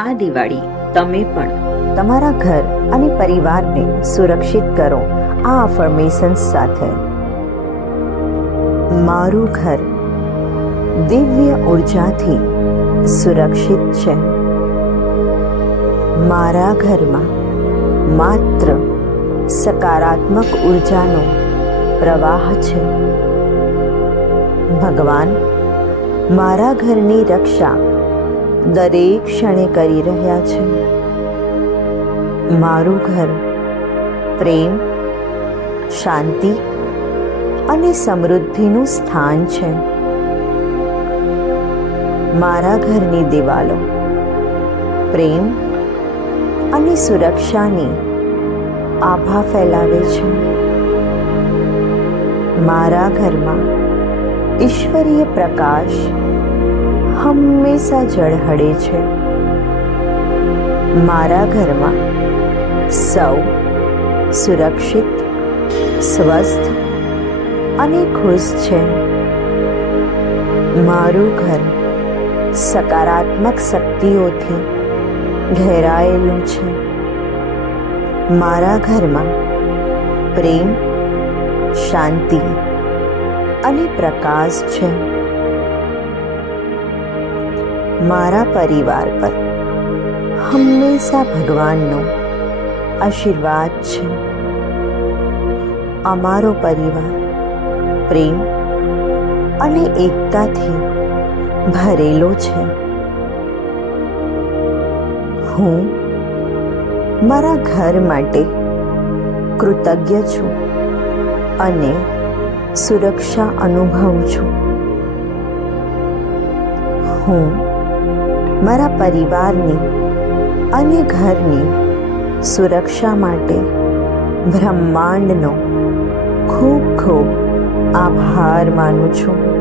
આ દિવાળી તમે પણ તમારા ઘર અને પરિવારને સુરક્ષિત કરો આ અફર્મેશન્સ સાથે. મારું ઘર દિવ્ય ઉર્જાથી સુરક્ષિત છે. મારા ઘરમાં માત્ર સકારાત્મક ઉર્જાનો પ્રવાહ છે. ભગવાન મારા ઘરની રક્ષા દરેક ક્ષણે કરી રહ્યા છે. મારું ઘર પ્રેમ, શાંતિ અને સમૃદ્ધિનું સ્થાન છે. મારા ઘરની દિવાલો પ્રેમ અને સુરક્ષાની આભા ફેલાવે છે. મારા ઘરમાં ઈશ્વરીય પ્રકાશ હંમેશા ઝળહળે છે. મારા ઘરમાં સૌ સુરક્ષિત, સ્વસ્થ અને ખુશ છે. મારું ઘર સકારાત્મક શક્તિઓથી ઘેરાયેલું છે. મારા ઘરમાં પ્રેમ, શાંતિ અને પ્રકાશ છે. મારા પરિવાર પર હંમેશા ભગવાનનો આશીર્વાદ છે. અમારો પરિવાર પ્રેમ અને એકતાથી ભરેલો છે. હું મારા ઘર માટે કૃતજ્ઞ છું અને સુરક્ષા અનુભવું છું. હું મારા પરિવારની અને ઘરની સુરક્ષા માટે બ્રહ્માંડનો ખૂબ ખૂબ આભાર માનું છું.